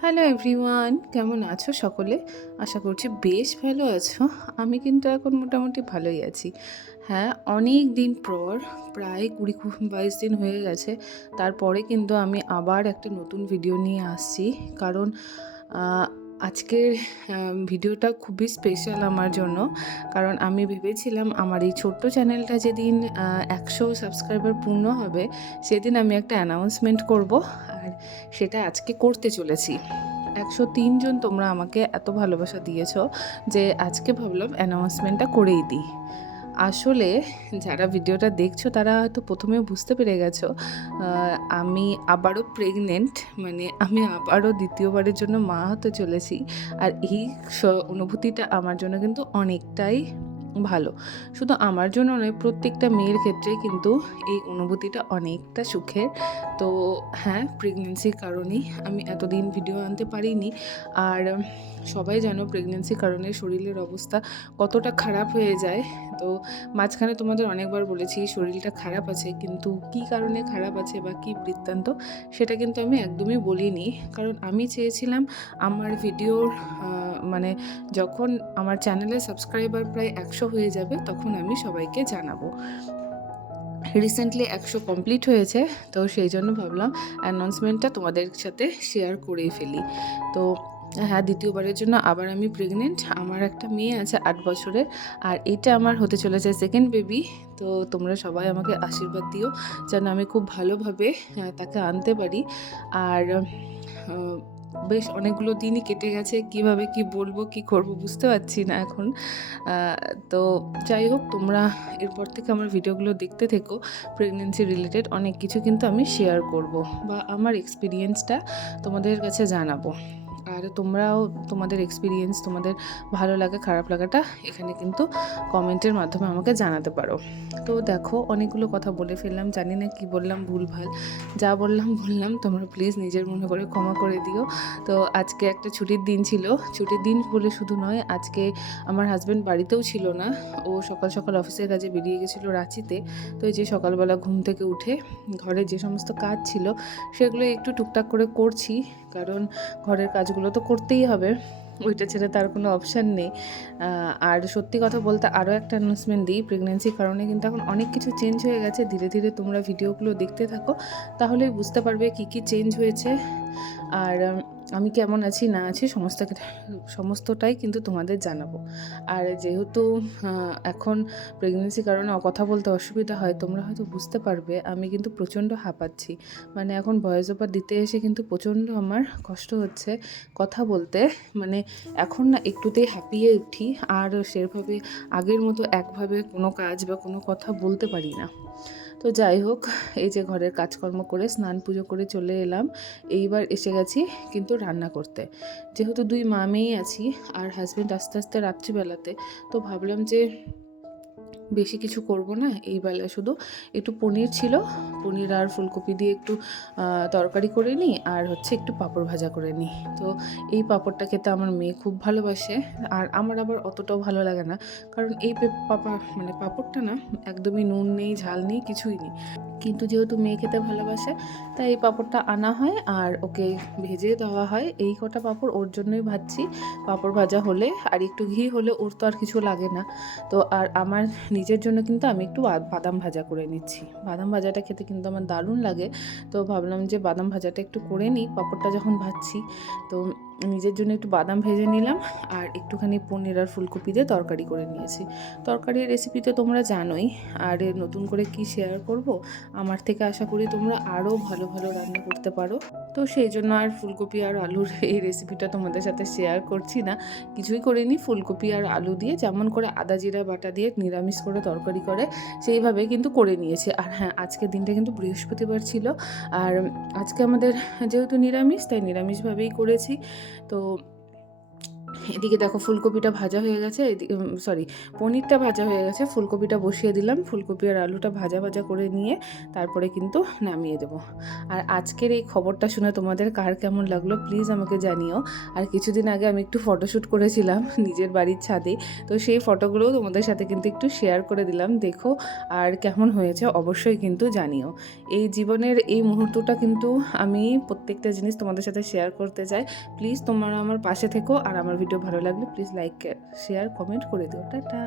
Hello everyone, কেমন আছো সকলে? আশা করছি বেশ ভালো আছো। আমি কিন্তু এখন মোটামুটি ভালোই আছি। হ্যাঁ, অনেক দিন পর প্রায় ২০-২২ দিন হয়ে গেছে। তারপরে কিন্তু আমি আবার একটা নতুন ভিডিও নিয়ে আসছি। কারণ আ আজকের ভিডিওটা খুবই স্পেশাল আমার জন্য। কারণ আমি ভেবেছিলাম আমার এই ছোট্ট চ্যানেলটা যেদিন ১০০ সাবস্ক্রাইবার পূর্ণ হবে, সেদিন আমি একটা অ্যানাউন্সমেন্ট করব। আর সেটা আজকে করতে চলেছি। ১০৩ জন তোমরা আমাকে এত ভালোবাসা দিয়েছ যে আজকে ভাবলাম অ্যানাউন্সমেন্টটা করেই দিই। আসলে যারা ভিডিওটা দেখছো তারা হয়তো প্রথমে বুঝতে পেরে গেছো আমি আবারও প্রেগনেন্ট, মানে আমি আবারও দ্বিতীয়বারের জন্য মা হতে চলেছি। আর এই অনুভূতিটা আমার জন্য কিন্তু অনেকটাই ভালো। শুধু আমার জন্য নয়, প্রত্যেকটা মেয়ের ক্ষেত্রেই কিন্তু এই অনুভূতিটা অনেকটা সুখের। তো হ্যাঁ, প্রেগনেন্সির কারণেই আমি এতদিন ভিডিও আনতে পারিনি। আর সবাই জানো প্রেগনেন্সির কারণে শরীরের অবস্থা কতটা খারাপ হয়ে যায়। তো মাঝখানে তোমাদের অনেকবার বলেছি শরীরটা খারাপ আছে, কিন্তু কী কারণে খারাপ আছে বা কী বৃত্তান্ত সেটা কিন্তু আমি একদমই বলিনি। কারণ আমি চেয়েছিলাম আমার ভিডিওর মানে যখন আমার চ্যানেলের সাবস্ক্রাইবার প্রায় ১০০ হয়ে যাবে তখন আমি সবাইকে জানাবো। রিসেন্টলি ১০০ কমপ্লিট হয়েছে, তো সেই জন্য ভাবলাম অ্যানাউন্সমেন্টটা তোমাদের সাথে শেয়ার করেই ফেলি। তো হ্যাঁ, দ্বিতীয়বারের জন্য আবার আমি প্রেগনেন্ট। আমার একটা মেয়ে আছে ৮ বছরের, আর এটা আমার হতে চলেছে সেকেন্ড বেবি। তো তোমরা সবাই আমাকে আশীর্বাদ দিও যেন আমি খুব ভালোভাবে তাকে আনতে পারি। আর বেশ অনেকগুলো দিনই কেটে গেছে, কিভাবে কি বলবো, কি করব বুঝতে পারছি না এখন। তো যাই হোক, তোমরা এরপর থেকে আমার ভিডিওগুলো দেখতে থেকো। প্রেগনেন্সি রিলেটেড অনেক কিছু কিন্তু আমি শেয়ার করব বা আমার এক্সপিরিয়েন্সটা তোমাদের কাছে জানাবো। আর তোমরাও তোমাদের এক্সপিরিয়েন্স, তোমাদের ভালো লাগা খারাপ লাগাটা এখানে কিন্তু কমেন্টের মাধ্যমে আমাকে জানাতে পারো। তো দেখো, অনেকগুলো কথা বলে ফেললাম, জানি না কি বললাম, ভুলভাল যা বললাম তোমরা প্লিজ নিজের মনে করে ক্ষমা করে দিও। তো আজকে একটা ছুটির দিন ছিল। ছুটির দিন বলে শুধু নয়, আজকে আমার হাজব্যান্ড বাড়িতেও ছিল না। ও সকাল সকাল অফিসের কাজে বেরিয়ে গেছিলো রাঁচিতে। তো এই যে সকালবেলা ঘুম থেকে উঠে ঘরের যে সমস্ত কাজ ছিল সেগুলো একটু টুকটাক করে করছি, কারণ ঘরের কাজগুলো তো করতেই হবে, ওইটা ছেড়ে তার কোনো অপশান নেই। আর সত্যি কথা বলতে আরও একটা অ্যানাউন্সমেন্ট দিই, প্রেগনেন্সির কারণে কিন্তু এখন অনেক কিছু চেঞ্জ হয়ে গেছে। ধীরে ধীরে তোমরা ভিডিওগুলো দেখতে থাকো, তাহলেই বুঝতে পারবে কী কী চেঞ্জ হয়েছে। আর আমি কেমন আছি না আছি সমস্তটাই কিন্তু তোমাদের জানাবো। আর যেহেতু এখন প্রেগনেন্সির কারণে কথা বলতে অসুবিধা হয়, তোমরা হয়তো বুঝতে পারবে আমি কিন্তু প্রচণ্ড হাঁপাচ্ছি। মানে এখন ভয়েস ওভার দিতে এসে কিন্তু প্রচণ্ড আমার কষ্ট হচ্ছে কথা বলতে। মানে এখন না একটুতেই হাঁপিয়ে উঠি, আর সেভাবে আগের মতো একভাবে কোনো কাজ বা কোনো কথা বলতে পারি না। তো যাই হোক, এই যে ঘরের কাজকর্ম করে স্নান পুজো করে চলে এলাম। এইবার এসে গেছি কিন্তু রান্না করতে। যেহেতু ২ মা মেয়েই আছি আর হাজব্যান্ড আস্তে আস্তে রাত্রিবেলাতে, তো ভাবলাম যে বেশি কিছু করব না এই বেলায়, শুধু একটু পনির ছিল, পনির আর ফুলকপি দিয়ে একটু তরকারি করে নিই, আর হচ্ছে একটু পাঁপড় ভাজা করে নিই। তো এই পাঁপড়টা খেতে আমার মেয়ে খুব ভালোবাসে, আর আমার আবার অতটাও ভালো লাগে না। কারণ এই মানে পাঁপড়টা না একদমই নুন নেই, ঝাল নেই, কিছুই নেই। কিন্তু যেহেতু মেয়ে খেতে ভালোবাসে তাই এই পাঁপড়টা আনা হয় আর ওকে ভেজে দেওয়া হয়। এই কটা পাঁপড় ওর জন্যই ভাজছি। পাঁপড় ভাজা হলে আর একটু ঘি হলে ওর তো আর কিছু লাগে না। তো আর আমার নিজের জন্য কিন্তু আমি একটু বাদাম ভাজা করে নিচ্ছি। বাদাম ভাজাটা খেতে কিন্তু আমার দারুণ লাগে। তো ভাবলাম যে বাদাম ভাজাটা একটু করে নিই পাঁপড়টা যখন ভাজছি। তো নিজের জন্য একটু বাদাম ভেজে নিলাম, আর একটুখানি পনির আর ফুলকপি দিয়ে তরকারি করে নিয়েছি। তরকারির রেসিপি তো তোমরা জানোই, আর নতুন করে কি শেয়ার করব। আমার থেকে আশা করি তোমরা আরও ভালো ভালো রান্না করতে পারো। তো সেই জন্য আর ফুলকপি আর আলুর এই রেসিপিটা তোমাদের সাথে শেয়ার করছি না। কিছুই করিনি, ফুলকপি আর আলু দিয়ে যেমন করে আদা জিরা বাটা দিয়ে নিরামিষ করে তরকারি করে সেইভাবে কিন্তু করে নিয়েছি। আর হ্যাঁ, আজকের দিনটা কিন্তু বৃহস্পতিবার ছিল, আর আজকে আমাদের যেহেতু নিরামিষ তাই নিরামিষভাবেই করেছি। তো এদিকে দেখো ফুলকপিটা ভাজা হয়ে গেছে, এদিকে সরি পনিরটা ভাজা হয়ে গেছে, ফুলকপিটা বসিয়ে দিলাম, ফুলকপি আর আলুটা ভাজা ভাজা করে নিয়ে তারপরে কিন্তু নামিয়ে দেবো। আর আজকের এই খবরটা শুনে তোমাদের কার কেমন লাগলো প্লিজ আমাকে জানিও। আর কিছুদিন আগে আমি একটু ফটোশ্যুট করেছিলাম নিজের বাড়ির ছাদে, তো সেই ফটোগুলোও তোমাদের সাথে কিন্তু একটু শেয়ার করে দিলাম, দেখো আর কেমন হয়েছে অবশ্যই কিন্তু জানিও। এই জীবনের এই মুহূর্তটা কিন্তু আমি প্রত্যেকটা জিনিস তোমাদের সাথে শেয়ার করতে চাই। প্লিজ তোমরা আমার পাশে থেকো, আর আমার ভিডিও ভালো লাগলে প্লিজ লাইক শেয়ার কমেন্ট করে দিও। টাটা।